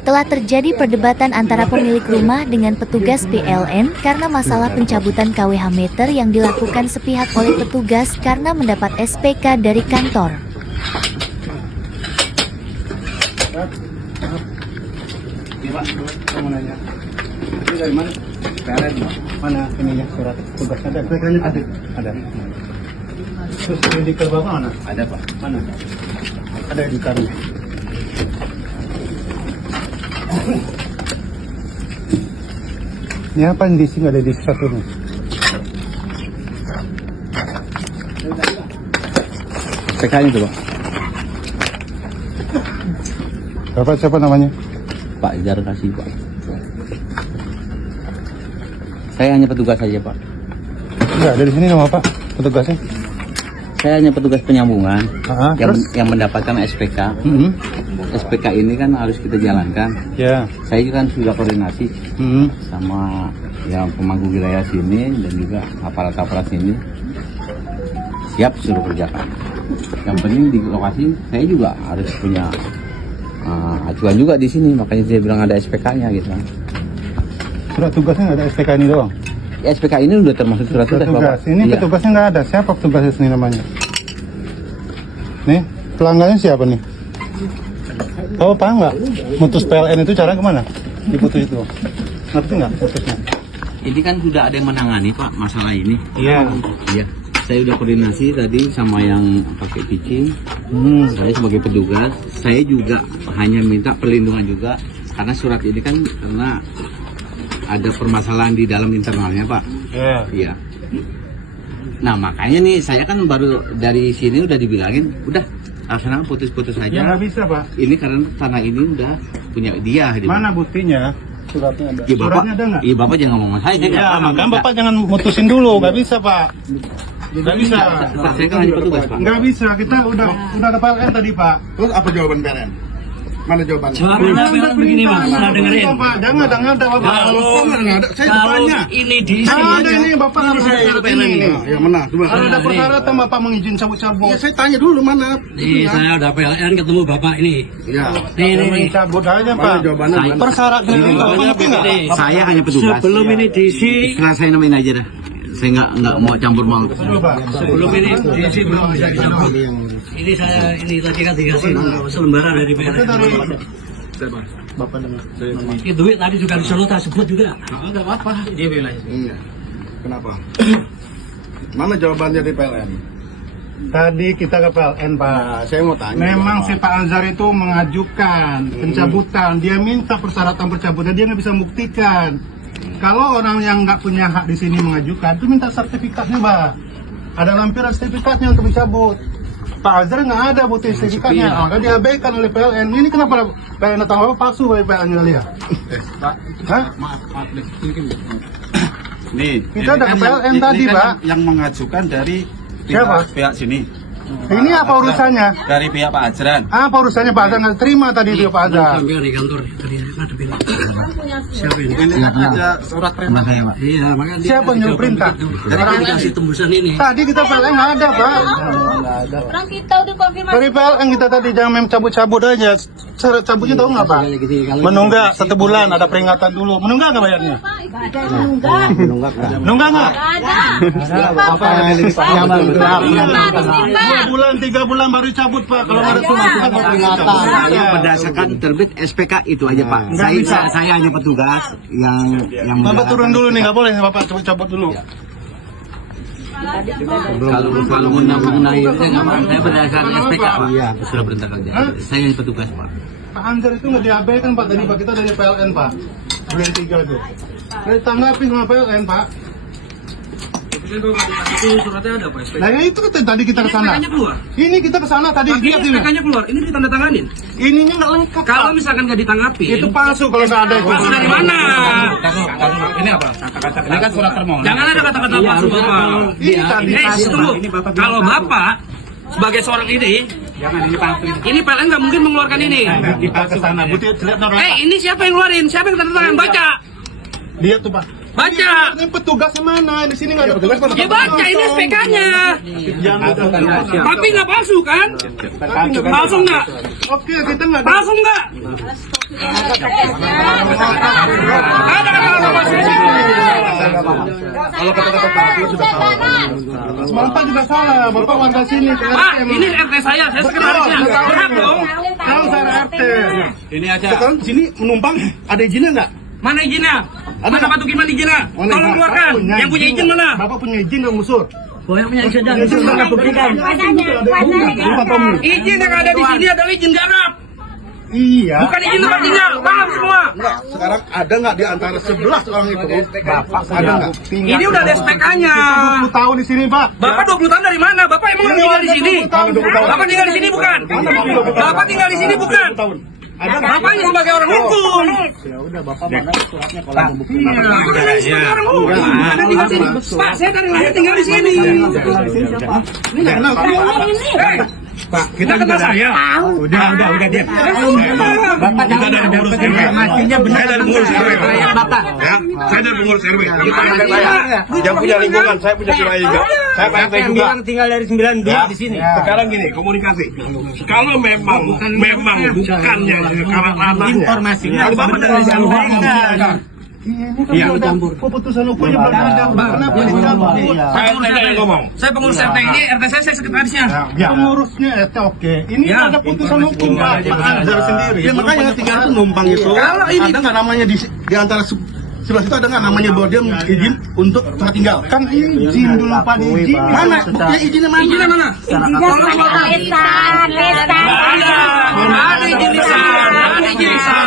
telah terjadi perdebatan antara pemilik rumah dengan petugas PLN karena masalah pencabutan KWH meter yang dilakukan sepihak oleh petugas karena mendapat SPK dari kantor. Ini dari mana? PLN, mana ininya surat tugasnya ada? Ada. Terus di Bapak mana? Ada Pak. Mana? Ada di karung. Ini apa yang di sini ada di satu nih? PK-nya tuh Pak. Bapak siapa namanya? Pak Jar kasih Pak. Saya hanya petugas saja Pak. Enggak, dari sini nama Pak petugasnya? Saya hanya petugas penyambungan yang mendapatkan SPK. SPK ini kan harus kita jalankan. Ya. Saya kan sudah koordinasi sama yang pemangku wilayah sini dan juga aparat-aparat sini. Siap suruh kerjakan. Yang penting di lokasi saya juga harus punya acuan juga di sini, makanya saya bilang ada SPK-nya gitu. Surat tugasnya nggak ada SPK ini doang? Ya, SPK ini udah termasuk surat tugas Bapak. Ini Iya. petugasnya nggak ada. Siapa petugasnya sini namanya? Nih, pelanggannya siapa nih? Tahu apa nggak? Mutus PLN itu cara kemana? Diputus itu. Ngerti nggak mutusnya? Ini kan sudah ada yang menangani Pak masalah ini. Iya. Iya. Saya udah koordinasi tadi sama yang pakai pitching. Saya sebagai petugas, saya juga hanya minta perlindungan juga karena surat ini kan karena ada permasalahan di dalam internalnya Pak. Iya. Iya. Nah makanya nih saya kan baru dari sini udah dibilangin, udah laksanakan putus-putus Ya saja. nggak bisa Pak. Ini karena tanah ini udah punya dia. Gitu. Mana buktinya? Suratnya ada. Ya, Bapak, Suratnya ada nggak? iya Bapak jangan ngomong sama saya. Ya, makanya Bapak jangan mutusin dulu. Nggak bisa Pak. Nggak bisa. Pak, saya kan hanya petugas Pak. Nggak bisa. Kita udah ke PLN tadi Pak. Terus apa jawaban PLN? Mana jawabannya? Jawabannya memang begini Mas, saya dengerin. Pak, jangan ada Bapak. Kalau ini diisi Ada ini Bapak harus saya ada PLN ini. Ya mana? Coba. Kalau ada persyaratan Bapak mengizin cabut-cabut. Ya, saya tanya dulu mana? nih, saya udah PLN ketemu Bapak ini. Ya. Nih. Cabut aja Mana Pak. jawabannya? Mana? Persyaratan ini Bapak ngerti nggak? Saya hanya petugas. Sebelum ini diisi, Setelah saya nemuin aja dah. Saya nggak mau campur mau. Coba. sebelum ini diisi belum bisa dicabut. Ini saya ini tadi kan dikasih selembaran dari Itu PLN. dari Ini duit tadi juga di Solo tak sebut juga. Enggak apa-apa. Dia bilang. Iya. Kenapa? Mana jawabannya di PLN? Tadi kita ke PLN Pak. Nah, saya mau tanya. Memang si Pak Azhar itu mengajukan pencabutan. Dia minta persyaratan pencabutan. Dia nggak bisa membuktikan. Kalau orang yang nggak punya hak di sini mengajukan, itu minta sertifikatnya Pak. Ada lampiran sertifikatnya untuk dicabut. Pak Azhar nggak ada bukti sertifikatnya, maka diabaikan oleh PLN. Ini kenapa PLN datang apa palsu oleh PLN kali ya? Pak, Hah? maaf. Nih, Kita ada ke PLN tadi, Pak. Yang mengajukan dari Siapa? pihak sini. Ini apa urusannya? Dari pihak Pak Azran. Apa urusannya Pak Azhar nggak terima tadi dia Pak Azhar? Sampai di kantor. Tadi ada bilang. Siapa ini? Ini ada surat perintah. Saya Pak. Iya, makanya dia Siapa yang perintah? Orang dikasih tembusan ini. Tadi kita PLN nggak ada Pak. Orang kita udah konfirmasi. Dari PLN kita tadi jangan main cabut-cabut aja. Syarat cabutnya tahu nggak Pak? Menunggak 1 bulan, ada peringatan dulu. Menunggak nggak bayarnya? Gak ada yang enggak. Menunggak nggak? Gak ada. Apa yang Timbang. 2 bulan, 3 bulan baru cabut Pak. Kalau nggak ada surat peringatan. Saya berdasarkan terbit SPK itu aja Pak. Nggak bisa. Saya hanya petugas yang Bapak turun dulu nih, nggak boleh Bapak cabut-cabut dulu. Kalau mengenai itu nggak apa. Saya berdasarkan SPK Pak. Iya, sudah perintah kerja. Saya hanya petugas Pak. Pak Anjar itu nggak diabaikan Pak tadi Pak, kita dari PLN Pak. Bulan 3 tuh. Ditanggapi sama PLN Pak. Itu suratnya ada Pak. Nah ya itu tadi kita ke sana. keluar. Ini kita ke sana tadi. Lihat ini. keluar. Ini ditandatanganin. Ininya nggak lengkap. Kalau Pak. misalkan nggak ditanggapi, Itu palsu kalau nggak ada. palsu dari mana? Ini apa? Ini kan surat permohonan. Jangan ada kata-kata palsu Bapak. Ini tadi. Tunggu. Kalau Bapak sebagai seorang ini, ini PLN nggak mungkin mengeluarkan ini. Kita ke sana. Bukti lihat Ini siapa yang ngeluarin? Siapa yang tanda tangan? Baca. Lihat tuh Pak. Baca. Ini petugasnya mana? Di sini nggak ada petugas. Ya baca ini SPK-nya. Tapi nggak palsu kan? Palsu nggak? Oke, kita nggak ada. Palsu nggak? Ada kata-kata palsu di sini. Kalau kata-kata palsu sudah salah. Bapak juga salah. Bapak warga sini. Pak, ini RT saya sekretarisnya. Berhak dong. Tahu saya RT. Ini aja. Sekarang di sini menumpang ada izinnya nggak? Mana izinnya? Mana Pak Tukiman izinnya? Tolong keluarkan. Yang punya izin mana? Bapak punya izin nggak ngusur? Izin yang ada di sini adalah izin garap. Iya. Bukan izin tempat tinggal. Paham semua? Enggak. Sekarang ada nggak di antara 11 orang itu? Bapak Ada nggak? Ini udah ada SPK-nya. 20 tahun di sini, Pak. Bapak 20 tahun dari mana? Bapak emang tinggal di sini? Bapak tinggal di sini bukan? Bapak tinggal di sini bukan? Bapak ini sebagai orang hukum. Bapak sebagai orang hukum. Ada tinggal di sini. Pak, saya dari lahir tinggal di sini. Hei, Pak, kita kenal saya. Udah dia. Bapak kita dari pengurus RW. Saya dari pengurus RW. Bapak. Ya, saya dari pengurus RW. Yang punya lingkungan, saya punya wilayah juga. Saya PRT juga. Tinggal dari 92 di sini. Sekarang gini, komunikasi. Kalau memang bukannya karena tanahnya. Informasinya Kalau Bapak dari jalur Iya, keputusan hukumnya kenapa dicabut? saya yang ngomong. Saya pengurus RT ini, RT saya sekretarisnya. Pengurusnya RT oke. Ini Ya. ada putusan hukum Pak Azhar sendiri. Ya makanya tinggal itu numpang itu. Kalau ini- ada nggak namanya di antara sebelah situ ada nggak namanya bahwa dia izin untuk tempat tinggal? Kan izin dulu Pak izin. Mana? Buktinya izinnya mana? Izinnya mana? Tolong keluarkan. Ada izin lisan, ada izin lisan.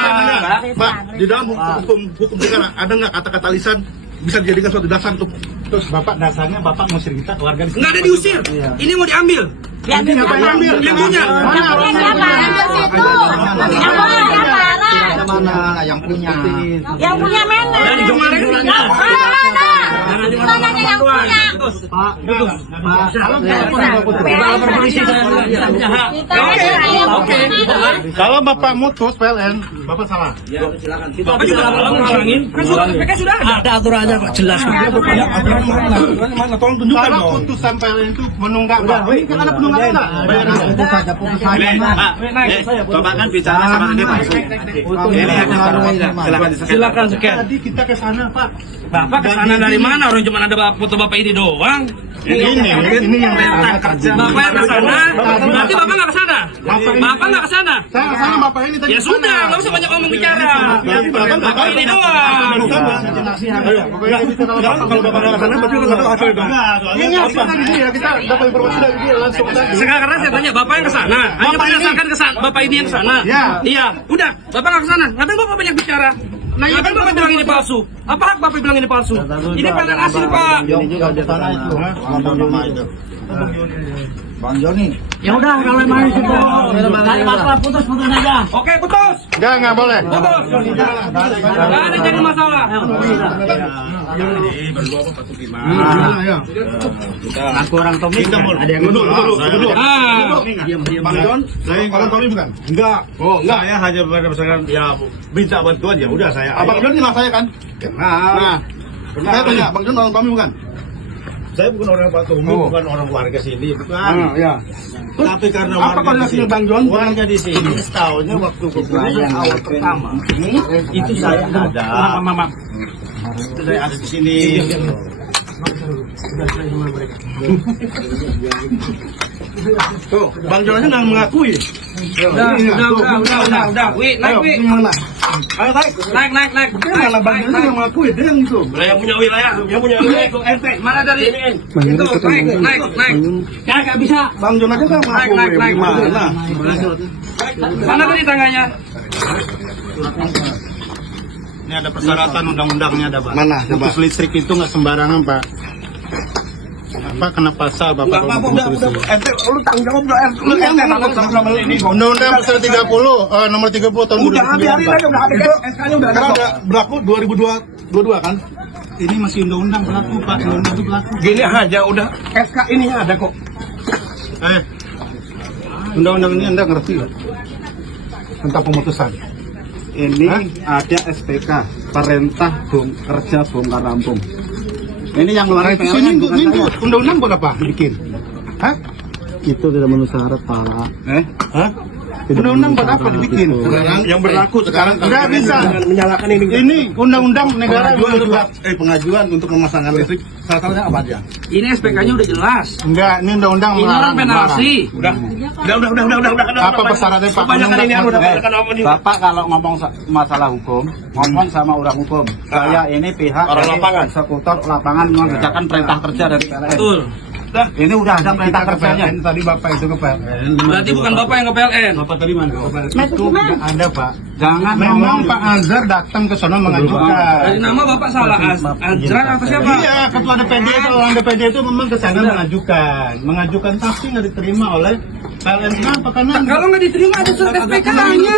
Mbak, di dalam hukum negara ada nggak kata-kata lisan bisa dijadikan suatu dasar untuk Terus Bapak dasarnya Bapak mau cerita ke warga di sini. Nggak ada diusir. Ini mau diambil. Siapa yang ambil? Yang punya. Mana yang punya? Yang punya mana? Dari kemarin Mana? Mana yang punya? Oke. Kalau Bapak mutus PLN, Bapak salah. Bapak juga salah ngurangin. Kan sudah SPK sudah ada. Ada aturannya Pak, jelas. mana? Tolong tunjukkan Kalau dong. putusan PLN itu menunggak Pak. Ini kan ada penunggakan Pak. Bapak kan bicara sama dia Pak. Ini ada silakan sekian. Tadi kita ke sana Pak. Bapak kesana dari mana? Orang cuma ada foto Bapak ini doang. Ini yang Bapak yang kesana, berarti Bapak nggak kesana? Bapak nggak kesana? Saya ke sana Bapak ini tadi. Ya sudah, nggak usah banyak ngomong bicara. Bapak ini doang. Kalau Bapak nggak kesana, berarti nggak tahu hasilnya dong. Ini hasilnya di sini ya, kita dapat informasi dari dia langsung tadi. Sekarang saya tanya, Bapak yang kesana? Hanya berdasarkan kesan Bapak ini yang kesana? Ya. Iya. Udah, Bapak nggak kesana. Ngapain Bapak banyak bicara? Ngapain Bapak bilang ini palsu? Apa hak Bapak bilang ini palsu? Ini PLN asli Pak. Bang Joni. Ya udah, kalau emang itu dari Bapak putus aja. Oke, putus. Nggak boleh. Putus. Nggak ada jadi masalah. Aku orang Tommy. Ada yang Duduk. Ah. Bang John, saya orang Tommy bukan? Enggak. Oh, enggak. Saya hanya berdasarkan ya minta bantuan ya udah saya. Abang John kenal saya kan? Nah, saya tanya, Bang John orang Tommy bukan? Saya bukan orang Pak Tommy, bukan orang warga sini, bukan. Ya. Tapi karena Apa koordinasinya Bang John? warga di sini, setahunnya waktu keputusan awal pertama, itu saya ada. Itu saya ada di sini. Tuh, Bang John aja nggak mengakui. Udah. Wi, naik Wi. Mana? Ayo naik. Dia malah Bang John yang mengakui, dia yang itu. Yang punya wilayah itu RT. Mana dari itu? Naik. Nggak bisa. Bang John aja nggak mengakui. Naik. Gimana? Mana tadi tangganya? Ini ada persyaratan undang-undangnya ada Pak. Mana? Coba. Putus listrik itu nggak sembarangan Pak. Apa kena pasal Bapak? Udah. Ente, lu tanggung jawab udah. Lu ente takut sama ini. Undang-undang pasal 30 nomor 30 tahun 2009. Udah biarin aja, udah habis. SK-nya udah ada berlaku 2022 kan? Ini masih undang-undang berlaku Pak. Undang-undang itu berlaku. Gini aja udah SK ini ada kok. Undang-undang ini Anda ngerti nggak? Tentang pemutusan. Ini ada SPK perintah kerja bongkar rampung. Ini yang luar Nah, itu sini undang-undang buat apa? Bikin. Hah? itu tidak memenuhi syarat Pak. Hah? Undang-undang buat apa dibikin? Yang berlaku sekarang Nggak bisa. menyalakan ini. Ini undang-undang negara Pengajuan untuk pemasangan listrik salah satunya apa aja? Ini SPK-nya udah jelas. Enggak, ini undang-undang Ini orang penalti. Udah. Apa persyaratan Pak? Kebanyakan ini Bapak kalau ngomong masalah hukum, ngomong sama orang hukum. Saya ini pihak Orang dari lapangan. eksekutor lapangan mengerjakan perintah kerja dari PLN. Betul. Ini udah ada perintah Kita ke kerjanya. PLN, tadi Bapak itu ke PLN. Berarti bukan Bapak yang ke PLN. Bapak tadi mana? Itu nggak ada Pak. Jangan Memang ngomong Pak Azhar datang ke sana mengajukan. Dari nama Bapak salah. Azran atau siapa? Iya, ketua DPD itu, orang DPD itu memang ke sana mengajukan tapi nggak diterima oleh PLN. Kenapa? Karena Kalau nggak diterima ada surat SPK-nya.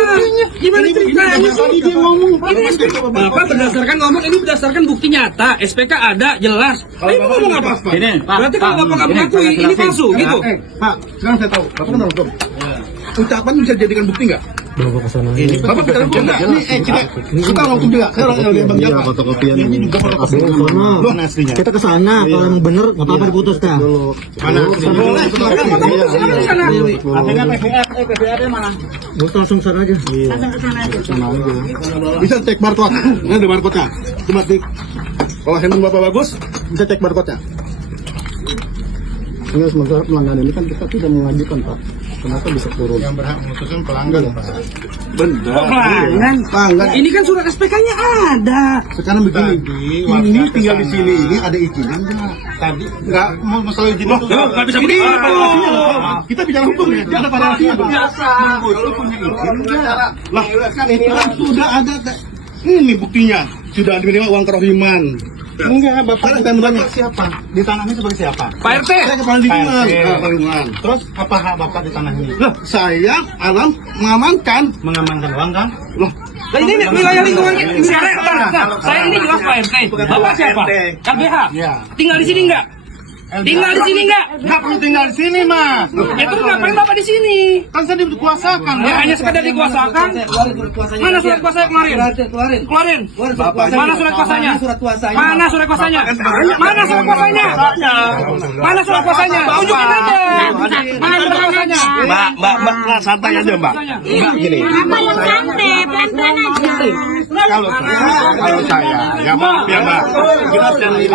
Gimana ceritanya sih? tadi dia ngomong Bapak berdasarkan ngomong ini berdasarkan bukti nyata. SPK ada jelas. Ini ngomong apa? ini, Pak. Berarti kalau Bapak nggak mengakui ini palsu gitu. Pak, sekarang saya tahu. Bapak kan hukum. Ucapan bisa dijadikan bukti nggak? Bapak kita hukum nggak? Ini kita orang hukum juga. Saya orang yang bang Jaka. Fotokopian Ini juga fotokopi. Mana aslinya? kita ke sana kalau emang bener nggak apa-apa diputus dah. Mana? Boleh. Artinya PPR mana? Gue langsung sana aja. Bisa cek barcode. Ini ada barcode-nya. Coba cek. Kalau handphone Bapak bagus, bisa cek barcode-nya. Enggak, sementara pelanggan ini kan kita tidak mengajukan Pak. Kenapa bisa turun? Yang berhak memutuskan pelanggan, Pak. Pelanggan. Ini kan surat SPK-nya ada. Sekarang begini, ini tinggal di sini, ini ada izinan nggak? Tadi nggak mau masalah izin itu. Nggak bisa begitu. Kita bicara hukum ya, dia ada variasinya Pak. Biasa. Kalau punya izin nggak? Lah kan ini kan sudah ada. Ini buktinya, sudah diterima uang kerohiman. Enggak, Bapak siapa? Di tanah ini sebagai siapa? Pak RT. Saya kepala lingkungan. Terus apa hak Bapak di tanah ini? Loh, saya alam mengamankan uang kan? Loh, Nah, ini wilayah lingkungan ini saya ini jelas Pak RT. Bapak siapa? KBH. Iya. Tinggal di sini enggak? Tinggal di sini enggak? nggak perlu tinggal di sini, Mas. Ya terus ngapain Bapak di sini? Kan saya dikuasakan. Ya hanya sekedar dikuasakan. Mana surat kuasanya kemarin? Keluarin. Mana surat kuasanya? Mana surat kuasanya? Mana surat kuasanya? Mana surat kuasanya? Tunjukin aja. Mana surat kuasanya? Mbak, santai aja Mbak. Mbak gini. Apa yang santai? Pelan-pelan aja. Kalau saya, ya maaf ya Mbak. Kita sedang ini.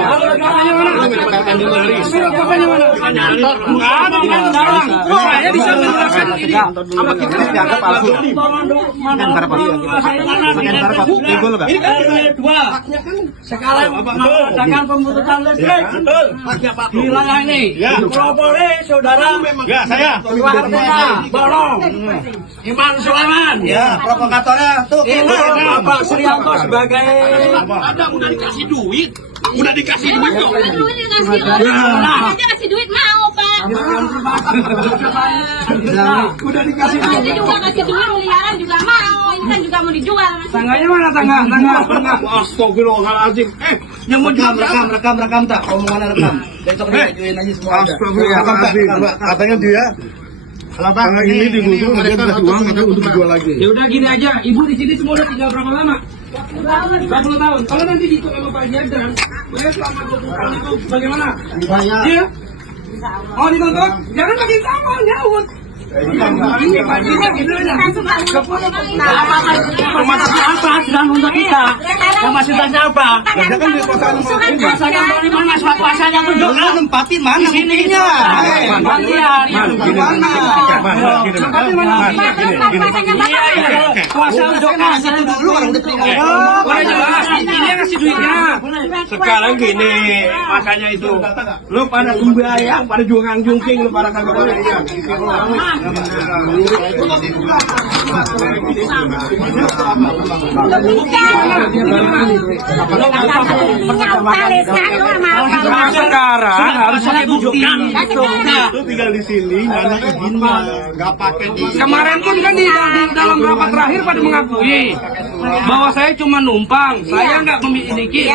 Surat kuasanya mana? Nggak ada di dalam. Saya bisa menjelaskan ini. Apa kita dianggap palsu? Sebentar Pak. Sebentar Pak. Tegul Pak. Ini kan dua. Sekarang mengadakan pemutusan listrik di wilayah ini. Pelopori saudara. Ya, saya. Bolong. Iman Sulaiman. Ya, provokatornya tuh. Ini Bapak Suryanto sebagai Anda udah dikasih duit. Udah dikasih duit kok. Aja kasih duit mau, Pak. Udah dikasih Aja juga kasih duit miliaran juga mau. Ini kan juga mau dijual. Tangganya mana tangga? Astagfirullahaladzim. Yang mau jual Rekam tak? Omongannya rekam. Besok diajuin aja semua aja. Astagfirullahaladzim. Katanya dia karena ini digusur, dia dikasih uang katanya untuk dijual lagi. Ya udah gini aja, ibu di sini semua udah tinggal berapa lama? 20 tahun. Kalau nanti dihitung sama Pak Jadran, boleh selama 20 tahun itu bagaimana? Iya. Oh ditonton? Jangan makin sama, nyaut. Ini Pak Jadran, gitu aja. Maksudnya apa? Sedang untuk kita. Maksudnya apa? Kuasanya dari mana? Surat kuasanya tunjukkan. Nempatin mana Sininya. Kuasa tunjukkan. itu dulu orang udah terima. Udah jelas, ini yang ngasih duitnya. Sekarang gini, makanya itu lu pada sembahyang, pada jualan jungking, lu pada kagak boleh. Sekarang harus pakai bukti. Itu tinggal di sini, mana izinnya, nggak pakai di. Kemarin pun kan di dalam rapat terakhir pada mengakui bahwa saya cuma numpang, saya nggak memiliki.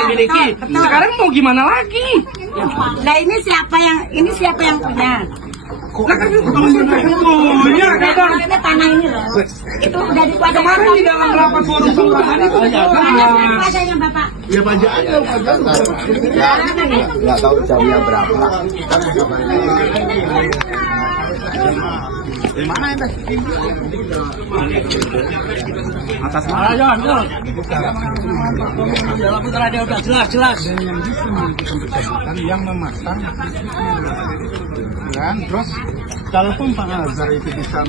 Sekarang mau gimana lagi? Nah ini siapa yang punya? Lah kan itu ya kadang Ini tanah ini loh. Itu udah dikuasai. kemarin di dalam rapat forum kelurahan itu Kuasanya Bapak. Ya pajak aja, pajak. Nggak tahu jamnya berapa. Yang memasang kan terus kalaupun Pak Nazar itu bisa